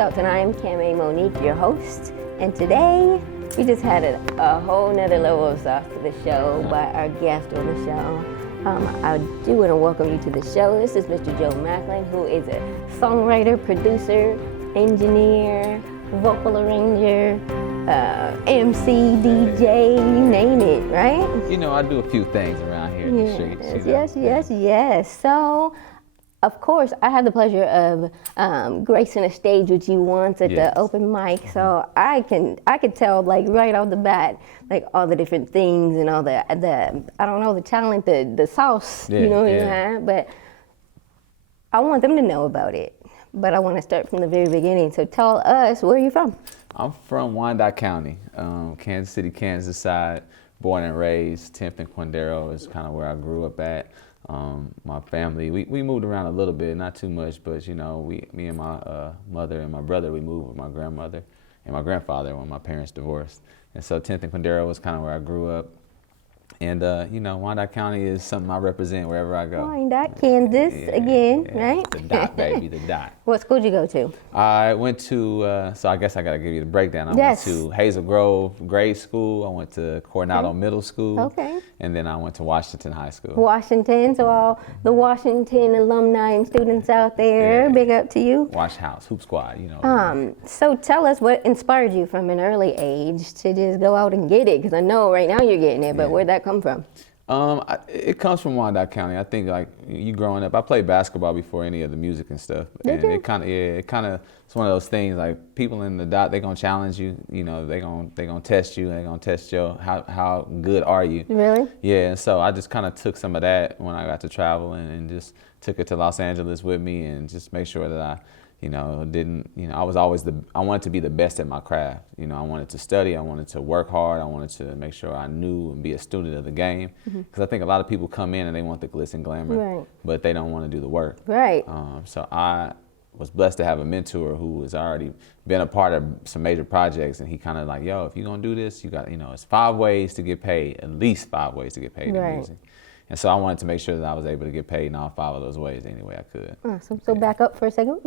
Hangouts, and I am Camay Monique, your host. And today, we just had a whole nother level of sauce to the show by our guest on the show. I do want to welcome you to the show. This is Mr. Joe Macklin, who is a songwriter, producer, engineer, vocal arranger, MC, DJ, you name it, right? You know, I do a few things around here in the streets. Yes. So, of course, I had the pleasure of gracing a stage with you once at the open mic. So I could tell, like, right off the bat, like, all the different things and all the I don't know, the talent, the sauce, you have. But I want them to know about it. But I want to start from the very beginning. So tell us, where are you from? I'm from Wyandotte County, Kansas City, Kansas side, born and raised. 10th and Quindaro is kind of where I grew up at. My family, we moved around a little bit, not too much, but you know, me and my mother and my brother, we moved with my grandmother and my grandfather when my parents divorced. And so 10th and Quindaro was kind of where I grew up. And, you know, Wyandotte County is something I represent wherever I go. Wyandotte, Kansas, right? The dot, baby, the dot. What school did you go to? I went to, so I guess I got to give you the breakdown. I went to Hazel Grove Grade School. I went to Coronado Middle School. And then I went to Washington High School. Washington, so all the Washington alumni and students out there, big up to you. Wash House, Hoop Squad, you know. So tell us what inspired you from an early age to just go out and get it, because I know right now you're getting it, but where'd that come from? It comes from Wyandotte County. I think, like, you growing up, I played basketball before any of the music and stuff. And it kind of, it's one of those things, like, people in the dot, they gonna challenge you, you know, they gonna test you, they gonna test you, how good are you? Really? Yeah, and so I just kind of took some of that when I got to travel and just took it to Los Angeles with me and just make sure that I, you know, I was always I wanted to be the best at my craft. You know, I wanted to study, I wanted to work hard, I wanted to make sure I knew and be a student of the game. Because I think a lot of people come in and they want the glitz and glamour, but they don't want to do the work. Right. So I was blessed to have a mentor who has already been a part of some major projects, and he kind of like, yo, if you're gonna do this, you got, you know, it's 5 ways to get paid, at least 5 ways to get paid in music. And so I wanted to make sure that I was able to get paid in all 5 of those ways any way I could. Awesome. So back up for a second.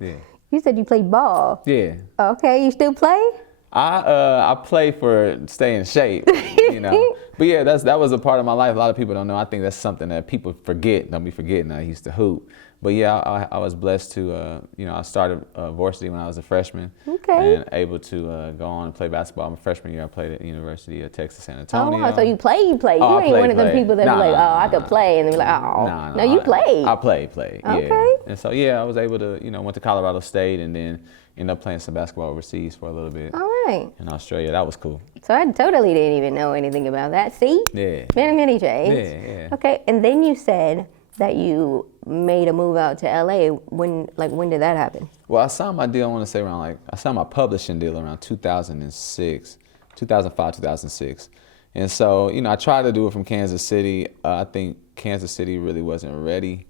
Yeah. You said you played ball. Yeah. Okay, you still play? I play for staying in shape, you know. But yeah, that was a part of my life. A lot of people don't know. I think that's something that people forget. Don't be forgetting I used to hoop. But yeah, I was blessed to, you know, I started varsity when I was a freshman. And able to go on and play basketball. My freshman year, I played at the University of Texas, San Antonio. Oh, wow. So you play. You ain't one of them people that are like, I could play. And they're like, oh. No, you played. I played, okay. Yeah. And so, yeah, I was able to, you know, went to Colorado State and then ended up playing some basketball overseas for a little bit. All right. In Australia. That was cool. So I totally didn't even know anything about that. See? Yeah. Many trades. Yeah. Okay, and then you said that you made a move out to LA. When did that happen? Well, I signed my deal, I want to say around I signed my publishing deal around 2005, 2006. And so, you know, I tried to do it from Kansas City. I think Kansas City really wasn't ready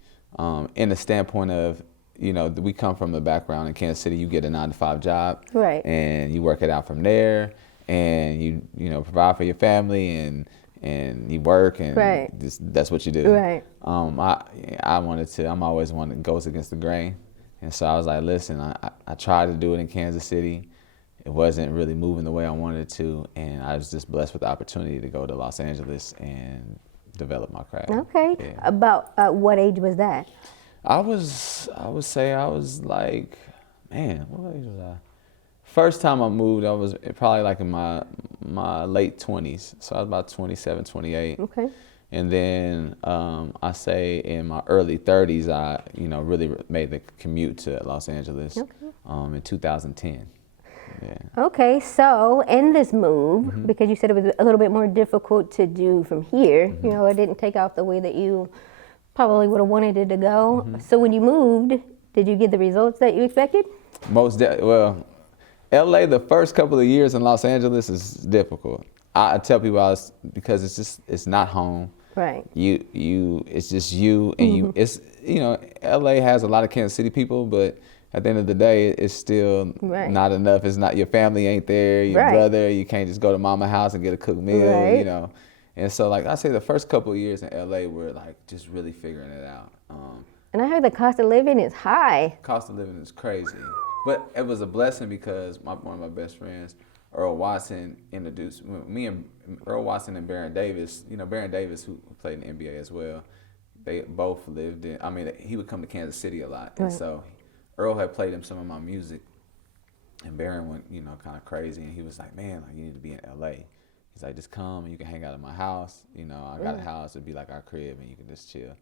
in the standpoint of, you know, we come from the background in Kansas City, you get a 9-to-5 job. Right. And you work it out from there and you know, provide for your family and you work and that's what you do. Right. I'm always one that goes against the grain. And so I was like, listen, I tried to do it in Kansas City. It wasn't really moving the way I wanted it to. And I was just blessed with the opportunity to go to Los Angeles and develop my craft. Okay. Yeah. About what age was that? I would say I was like, man, what age was I? First time I moved, I was probably like in my late 20s. So I was about 27, 28. Okay. And then I say in my early 30s, I, you know, really made the commute to Los Angeles in 2010. Yeah. Okay, so in this move, because you said it was a little bit more difficult to do from here, you know, it didn't take off the way that you probably would have wanted it to go. So when you moved, did you get the results that you expected? Well, LA, the first couple of years in Los Angeles is difficult. I tell people because it's not home. Right. It's just you and it's, you know, LA has a lot of Kansas City people, but at the end of the day, it's still not enough. It's not, your family ain't there, your brother, you can't just go to mama's house and get a cooked meal, you know. And so, like, I say the first couple of years in LA, we're like just really figuring it out. And I heard the cost of living is high. Cost of living is crazy. But it was a blessing because one of my best friends, Earl Watson, introduced me and Earl Watson and Baron Davis. You know, Baron Davis, who played in the NBA as well. They both lived in. I mean, he would come to Kansas City a lot, and so Earl had played him some of my music, and Baron went, you know, kind of crazy, and he was like, "Man, like you need to be in LA." He's like, "Just come and you can hang out at my house. You know, I got a house. It'd be like our crib, and you can just chill."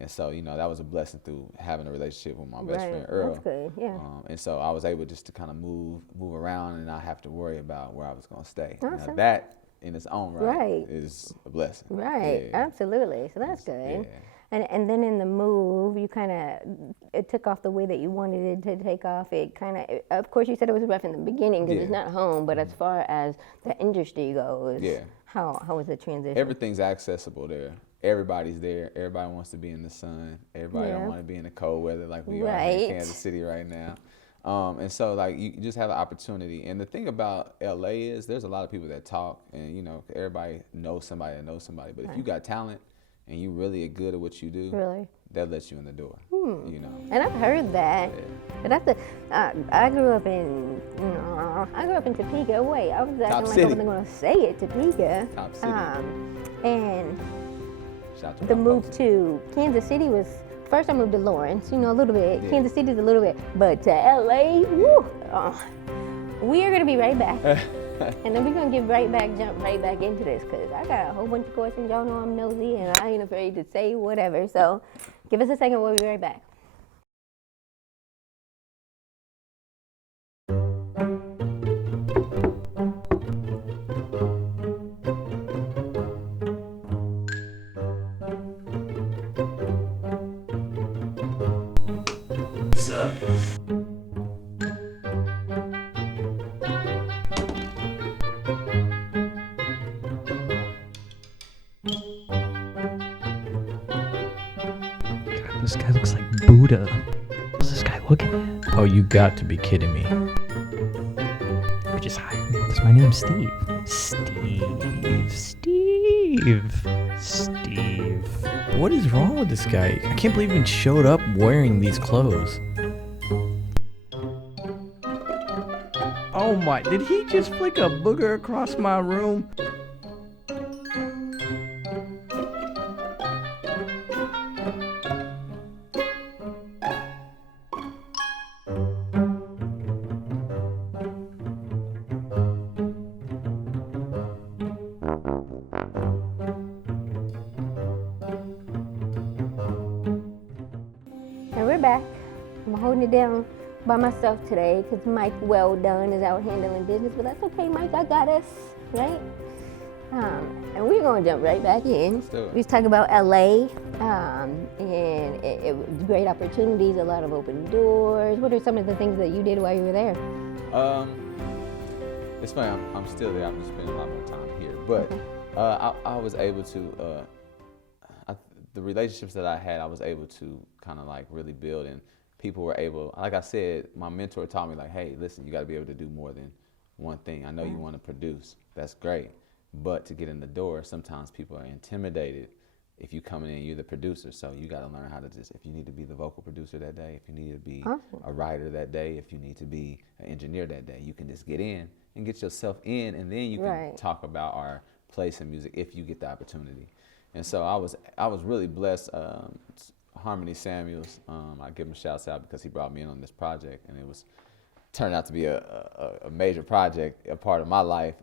And so, you know, that was a blessing through having a relationship with my best friend Earl. That's good, yeah. And so I was able just to kind of move around and not have to worry about where I was going to stay. Awesome. Now that in its own right is a blessing. Right, absolutely. So that's good. Yeah. And then in the move, you kind of, it took off the way that you wanted it to take off. It kind of course, you said it was rough in the beginning because it's not home, but as far as the industry goes, how was the transition? Everything's accessible there. Everybody's there. Everybody wants to be in the sun. Everybody don't want to be in the cold weather like we are in Kansas City right now. And so, like, you just have an opportunity. And the thing about LA is there's a lot of people that talk, and, you know, everybody knows somebody that knows somebody. But if you got talent and you really are good at what you do, that lets you in the door, you know. And I've heard that. But that's I grew up in, I grew up in Topeka. Wait, I was acting like I wasn't going to say it, Topeka. Top city. And the move to Kansas City was, first I moved to Lawrence, you know, a little bit. Yeah. Kansas City's a little bit. But to LA, we are going to be right back. And then we're going to jump right back into this because I got a whole bunch of questions. Y'all know I'm nosy and I ain't afraid to say whatever. So give us a second, we'll be right back. This guy looks like Buddha. What's this guy looking at? Oh, you got to be kidding me. You just hired me. My name's Steve. Steve. What is wrong with this guy? I can't believe he even showed up wearing these clothes. Oh my, did he just flick a booger across my room? And we're back. I'm holding it down by myself today because Mike Well Done is out handling business, but that's okay, Mike, I got us, right? And we're going to jump right back in. Let's do it. We was talking about LA, and it was great opportunities, a lot of open doors. What are some of the things that you did while you were there? It's funny, I'm still there. I'm just spending a lot more time here. But I was able to, the relationships that I had, I was able to kind of like really build, and people were able, like I said, my mentor taught me like, hey, listen, you got to be able to do more than one thing. I know you want to produce, that's great, but to get in the door, sometimes people are intimidated if you coming in, you're the producer, so you got to learn how to just, if you need to be the vocal producer that day, if you need to be a writer that day, if you need to be an engineer that day, you can just get in and get yourself in, and then you can talk about our place in music if you get the opportunity. And so I was really blessed. Harmony Samuels, I give him a shout out because he brought me in on this project, and it was turned out to be a major project, a part of my life.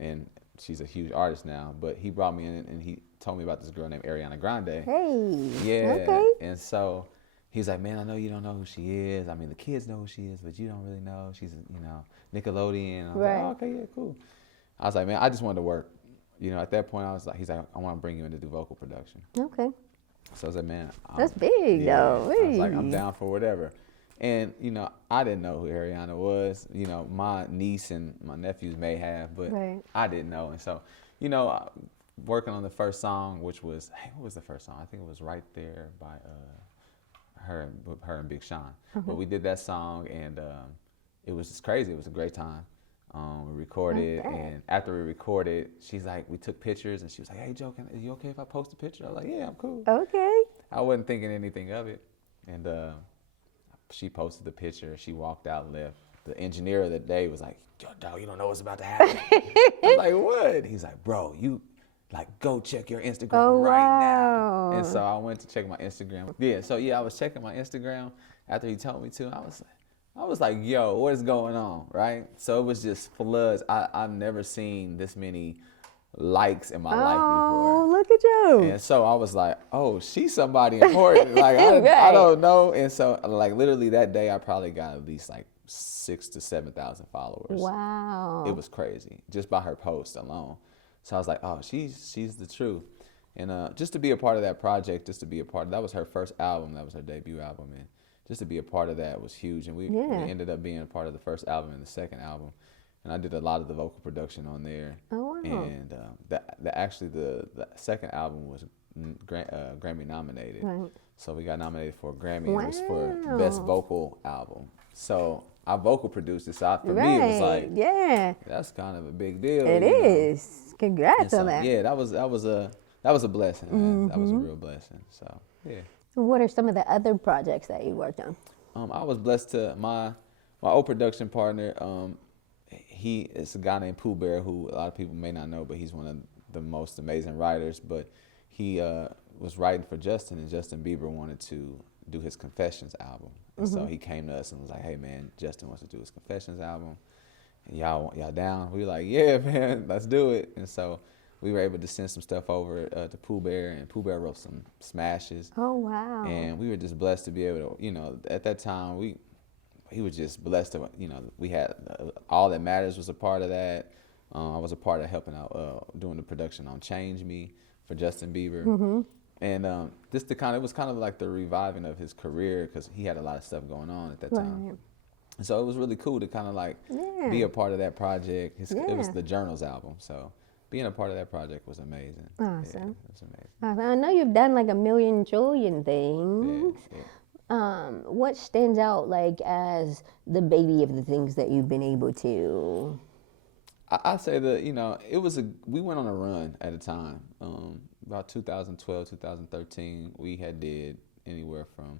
And she's a huge artist now, but he brought me in and he told me about this girl named Ariana Grande. Hey. Yeah. Okay. And so he's like, man, I know you don't know who she is. I mean, the kids know who she is, but you don't really know. She's, Nickelodeon. I was like, oh, okay, yeah, cool. I was like, man, I just wanted to work. At that point, he's like, I want to bring you in to do vocal production. Okay. So I was like, man. That's big, though. I was like, I'm down for whatever. And, I didn't know who Ariana was. My niece and my nephews may have, but I didn't know. And so, working on the first song, which was, what was the first song? I think it was Right There by her and Big Sean. But we did that song, and it was just crazy. It was a great time. We recorded, and after we recorded, she's like, we took pictures, and she was like, hey, Joe, are you okay if I post a picture? I was like, yeah, I'm cool. Okay. I wasn't thinking anything of it. And she posted the picture. She walked out and left. The engineer of the day was like, "Yo, dog, you don't know what's about to happen." I'm like, "What?" He's like, "Bro, you like go check your Instagram right now." And so I went to check my Instagram. Yeah, so I was checking my Instagram after he told me to. I was like, "Yo, what is going on?" Right? So it was just floods. I've never seen this many likes in my life before. Oh, look at you. And so I was like, "Oh, she's somebody important." Like I don't know. And so like literally that day, I probably got at least like 6,000 to 7,000 followers. Wow. It was crazy just by her post alone. So I was like, "Oh, she's the truth." And just to be a part of that project, that was her first album, that was her debut album, and just to be a part of that was huge. And we ended up being a part of the first album and the second album. And I did a lot of the vocal production on there. Oh, wow. And the second album was Grammy nominated. Right. So we got nominated for a Grammy. It was for Best Vocal Album. So I vocal produced it. So for me, it was like, that's kind of a big deal. It is. Congrats on that. Yeah, that was a blessing. Man. That was a real blessing. So yeah. What are some of the other projects that you worked on? I was blessed to my old production partner. He is a guy named Pooh Bear, who a lot of people may not know, but he's one of the most amazing writers. But he was writing for Justin, and Justin Bieber wanted to do his Confessions album. And so he came to us and was like, "Hey man, Justin wants to do his Confessions album. And y'all down?" We were like, "Yeah man, let's do it." And so we were able to send some stuff over to Pooh Bear, and Pooh Bear wrote some smashes. Oh wow. And we were just blessed to be able to, at that time he was just blessed to, we had All That Matters was a part of that. I was a part of helping out doing the production on Change Me for Justin Bieber. And it was kind of like the reviving of his career, because he had a lot of stuff going on at that time. And so it was really cool to kind of like be a part of that project. It was the Journals album. So being a part of that project was amazing. Awesome. Yeah, it was amazing. I know you've done like a million trillion things. Yeah. What stands out like as the baby of the things that you've been able to? I'd say that, we went on a run at a time. About 2012, 2013, we had did anywhere from,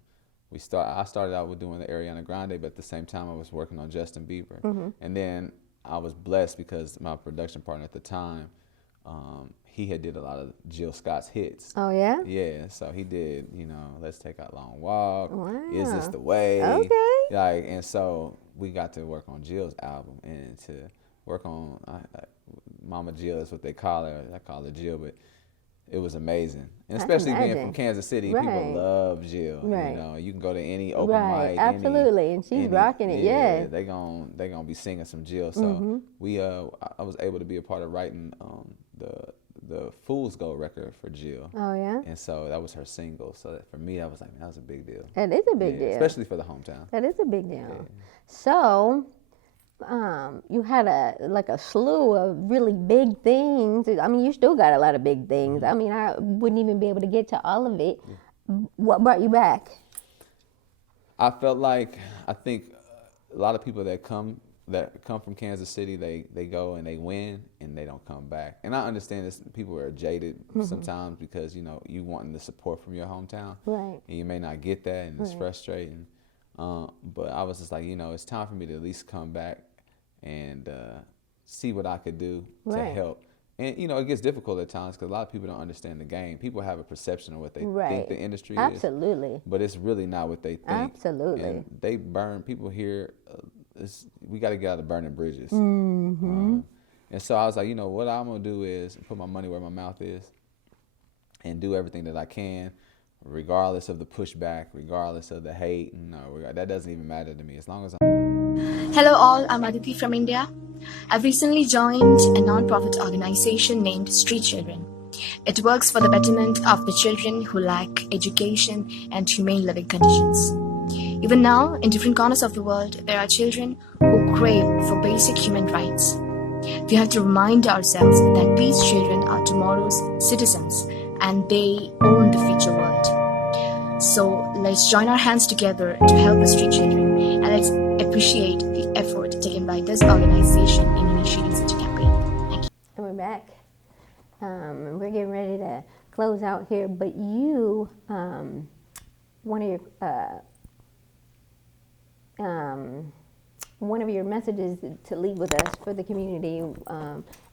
I started out with doing the Ariana Grande, but at the same time I was working on Justin Bieber. And then I was blessed because my production partner at the time, he had did a lot of Jill Scott's hits. Oh yeah? Yeah, so he did, Let's Take a Long Walk, Wow. Is This the Way? Okay. And so we got to work on Jill's album, and to work on Mama Jill is what they call her. I call her Jill, but it was amazing. And especially being from Kansas City, people love Jill. You can go to any open mic. Absolutely, and she's rocking it. Yeah, they gonna be singing some Jill. So I was able to be a part of writing the Fool's Gold record for Jill. Oh yeah. And so that was her single. So for me, that was like, that was a big deal. It is a big deal, especially for the hometown. That is a big deal. Yeah. So, you had a slew of really big things. I mean, you still got a lot of big things. I mean, I wouldn't even be able to get to all of it. What brought you back? I think a lot of people that come from Kansas City, they go and they win and they don't come back. And I understand this, people are jaded sometimes because, you wanting the support from your hometown. Right. And you may not get that, and it's frustrating. But I was just like, it's time for me to at least come back and see what I could do to help. And, it gets difficult at times because a lot of people don't understand the game. People have a perception of what they think the industry is. Absolutely. But it's really not what they think. Absolutely. And they burn, people here, we got to get out of burning bridges. Mm-hmm. And so I was like, what I'm going to do is put my money where my mouth is and do everything that I can, regardless of the pushback, regardless of the hate. That doesn't even matter to me as long as I'm... Hello all, I'm Aditi from India. I've recently joined a non-profit organization named Street Children. It works for the betterment of the children who lack education and humane living conditions. Even now, in different corners of the world, there are children who crave for basic human rights. We have to remind ourselves that these children are tomorrow's citizens and they own the future world. So let's join our hands together to help the street children, and let's appreciate the effort taken by this organization in initiating such a campaign. Thank you. And we're back. We're getting ready to close out here, but you, one of your one of your messages to leave with us for the community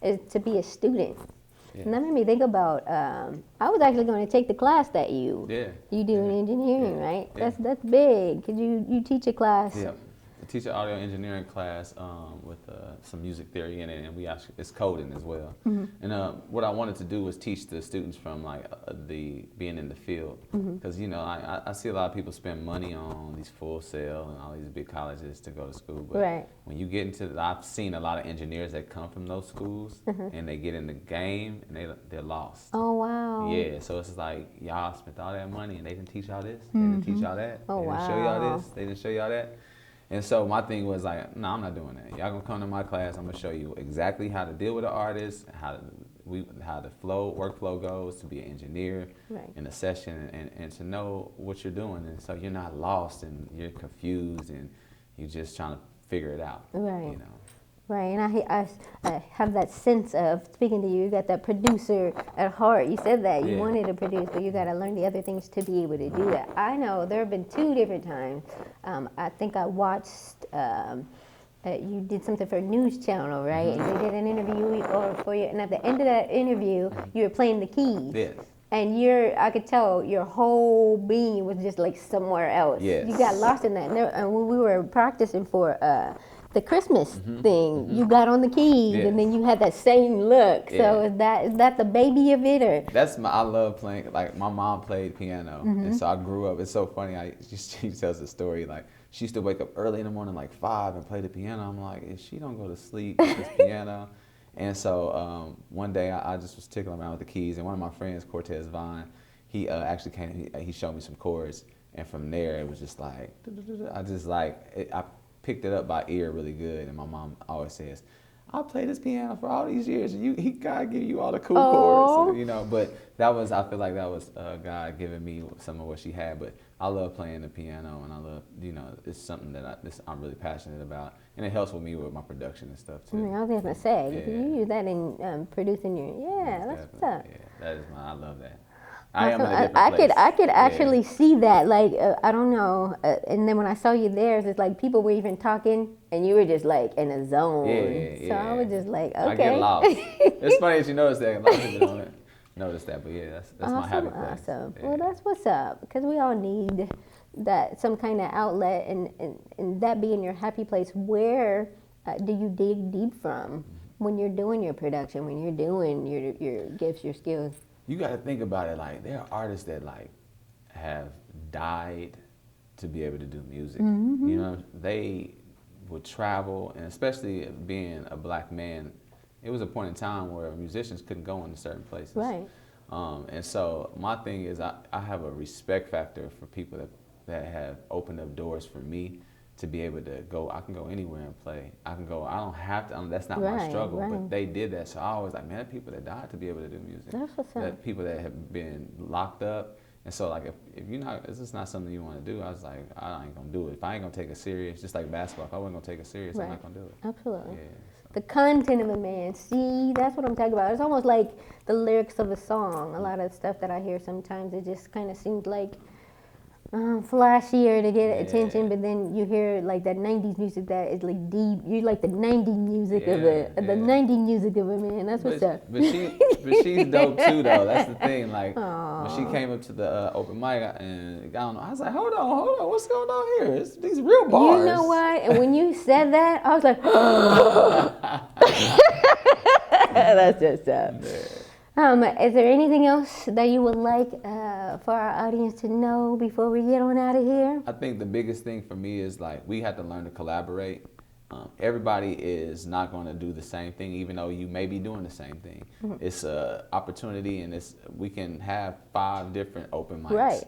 is to be a student. Yeah. And that made me think about, I was actually going to take the class that you do in engineering, right? Yeah. That's big. Could you teach a class? Yeah. I teach an audio engineering class with some music theory in it, and it's coding as well. And what I wanted to do was teach the students from like being in the field, because I see a lot of people spend money on these Full Sail and all these big colleges to go to school, but when you get I've seen a lot of engineers that come from those schools and they get in the game and they're lost. Oh wow. Yeah, so it's like y'all spent all that money and they didn't teach y'all this, they didn't teach y'all that, Oh, they didn't show y'all this, they didn't show y'all that. And so my thing was like, no, I'm not doing that. Y'all gonna come to my class. I'm gonna show you exactly how to deal with an artist, how the workflow goes to be an engineer in a session, and to know what you're doing, and so you're not lost and you're confused and you're just trying to figure it out. Right. Right, and I have that sense of, speaking to you, you got that producer at heart. You said that, you wanted to produce, but you got to learn the other things to be able to do that. I know there have been 2 different times. I think I watched, you did something for a news channel, right? And they did an interview for you, and at the end of that interview, you were playing the keys. Yes. And I could tell your whole being was just like somewhere else. Yes. You got lost in that. And when we were practicing for the Christmas thing, you got on the keys, and then you had that same look. So is that the baby of it, or? I love playing. Like my mom played piano, and so I grew up. It's so funny. She tells the story like she used to wake up early in the morning, like 5, and play the piano. I'm like, if she don't go to sleep with this piano. And so one day I just was tickling around with the keys, and one of my friends, Cortez Vine, he actually came. He showed me some chords, and from there it was just like I picked it up by ear really good. And my mom always says, I played this piano for all these years, and he God give you all the cool chords, But I feel like that was God giving me some of what she had. But I love playing the piano, and I love, it's something that I'm really passionate about, and it helps with me with my production and stuff too. I was gonna say, you use that in producing your, that's what's up. Yeah, that is I love that. I am in a different place. I could actually see that, like, I don't know, and then when I saw you there, it's like people were even talking, and you were just like in a zone. So I was just like, okay. I get lost. It's funny that you notice that. A lot of people don't notice that, but that's my happy place. Awesome. Yeah. Well, that's what's up, because we all need that, some kind of outlet, and that being your happy place. Where do you dig deep from when you're doing your production, when you're doing your gifts, your skills? You got to think about it, like there are artists that like have died to be able to do music. They would travel, and especially being a black man, it was a point in time where musicians couldn't go into certain places. Right. And so my thing is I have a respect factor for people that have opened up doors for me to be able to go. I can go anywhere and play. I can go. I don't have to. That's not my struggle. But they did that. So I always like, man, people that died to be able to do music. That's what's up. That people that have been locked up. And so like if you're not, this is not something you want to do. I was like, I ain't gonna do it. If I ain't gonna take it serious, just like basketball, if I wasn't gonna take it serious, I'm not gonna do it. Absolutely. Yeah. So. The content of a man. See, that's what I'm talking about. It's almost like the lyrics of a song. A lot of stuff that I hear sometimes, it just kind of seems like flashier to get attention, but then you hear like that 90s music that is like deep. You like the 90s music of the 90s music of a man. That's what's up. But she's dope too, though. That's the thing. Like when she came up to the open mic, and I don't know, I was like, hold on, what's going on here? It's these real bars. You know what? And when you said that, I was like, that's just up. Is there anything else that you would like for our audience to know before we get on out of here? I think the biggest thing for me is like we have to learn to collaborate. Everybody is not going to do the same thing, even though you may be doing the same thing. It's an opportunity, and we can have 5 different open mics. Right.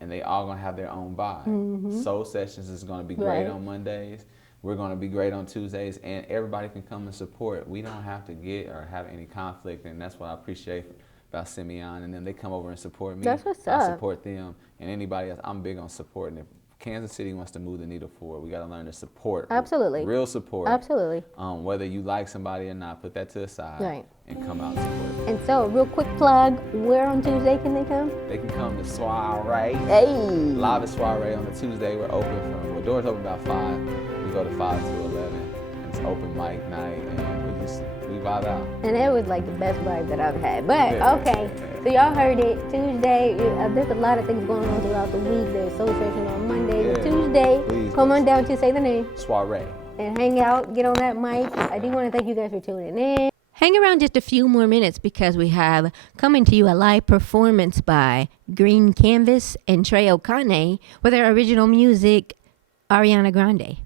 And they all going to have their own vibe. Soul Sessions is going to be great on Mondays. We're going to be great on Tuesdays, and everybody can come and support. We don't have to get or have any conflict, and that's what I appreciate about Simeon. And then they come over and support me. That's what's up. I support them, and anybody else. I'm big on supporting. If Kansas City wants to move the needle forward, we got to learn to support. Absolutely. Real support. Absolutely. Whether you like somebody or not, put that to the side. Right. and come out support. And so, real quick plug, where on Tuesday can they come? They can come to Soiree. Hey! Live at Soiree on the Tuesday. We're open well, doors open about 5. We go to 5 to 11. It's open mic night, and we vibe out. And it was like the best vibe that I've had. But, okay, so y'all heard it. Tuesday, there's a lot of things going on throughout the week. There's soul searching on Monday. But Tuesday, come on down to say the name. Soiree. And hang out, get on that mic. I do want to thank you guys for tuning in. Hang around just a few more minutes because we have coming to you a live performance by Green Kanvaz and Trae Qkane with their original music, Ariana Grande.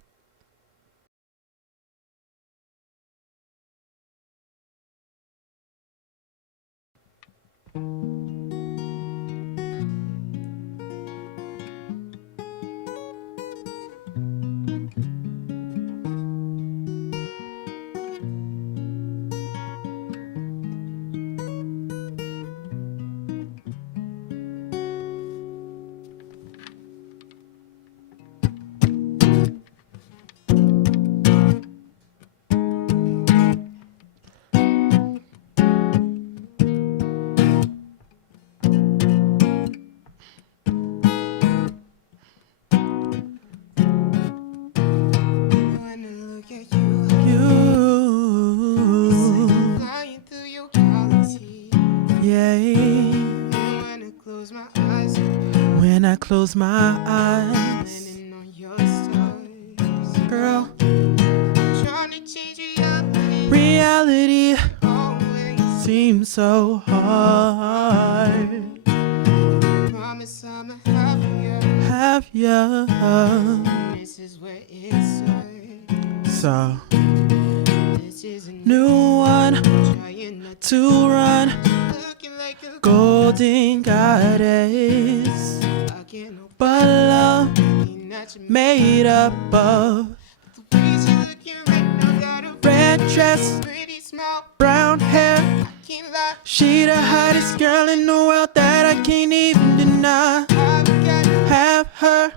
When I close my eyes, girl, reality seems so hard. Promise I'ma have ya. This is where it starts. So, this is a new one, to run, golden goddess. But love made up of red dress, brown hair. She the hottest girl in the world that I can't even deny. Have her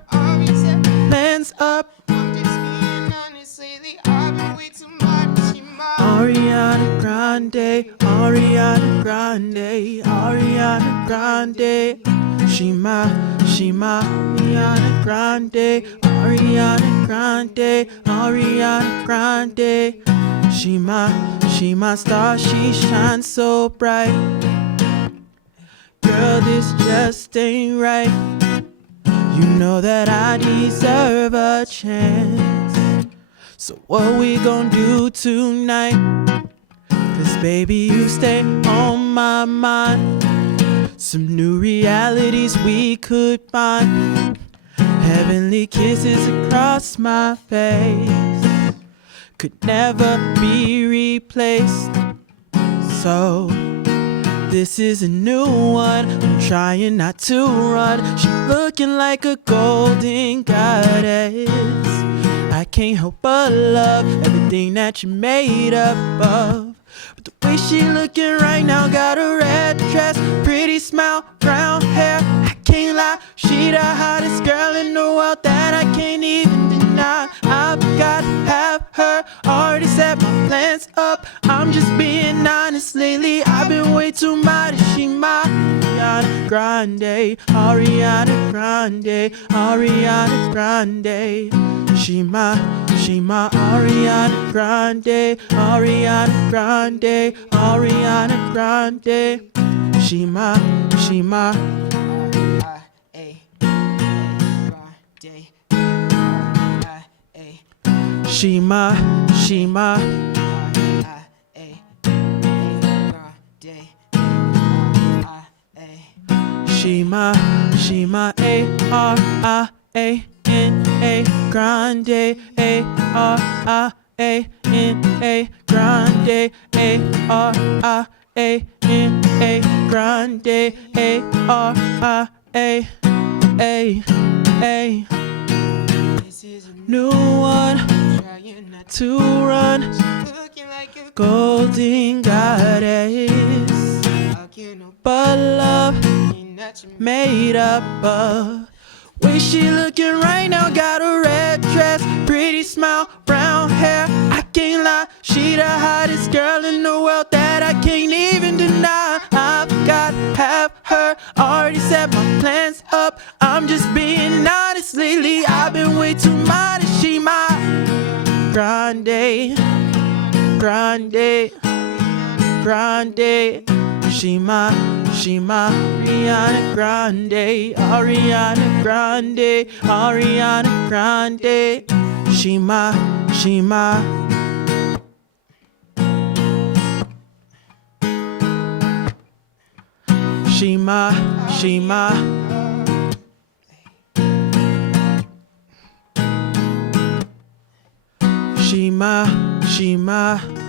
lens up. Ariana Grande, Ariana Grande, Ariana Grande. She my Ariana Grande, Ariana Grande, Ariana Grande. She my star, she shines so bright. Girl, this just ain't right. You know that I deserve a chance. So what we gon' do tonight? 'Cause baby, you stay on my mind. Some new realities we could find. Heavenly kisses across my face could never be replaced. So this is a new one. I'm trying not to run. She looking like a golden goddess. I can't help but love everything that you made up of. But the way she looking right now, got a red dress, pretty smile, brown hair. I can't lie, she the hottest girl in the world that I can't even deny. I've got to have her, already set my plans up. I'm just being honest, lately I've been way too modest. She my Ariana Grande, Ariana Grande, Ariana Grande. She my Ariana Grande, Ariana Grande, Ariana Grande. She my She my A-R-I-A Grande, A-R-I-A Grande, A-R-I-A Grande, A-R-I-A. This is a new one, to run, golden goddess. But love made up of. Way she looking right now, got a red dress, pretty smile, brown hair. I can't lie. She the hottest girl in the world that I can't even deny. I've got have her, already set my plans up. I'm just being honest, lately I've been way too modest. She my grande, grande, grande. She my Ariana Grande, Ariana Grande, Ariana Grande. She my she my she my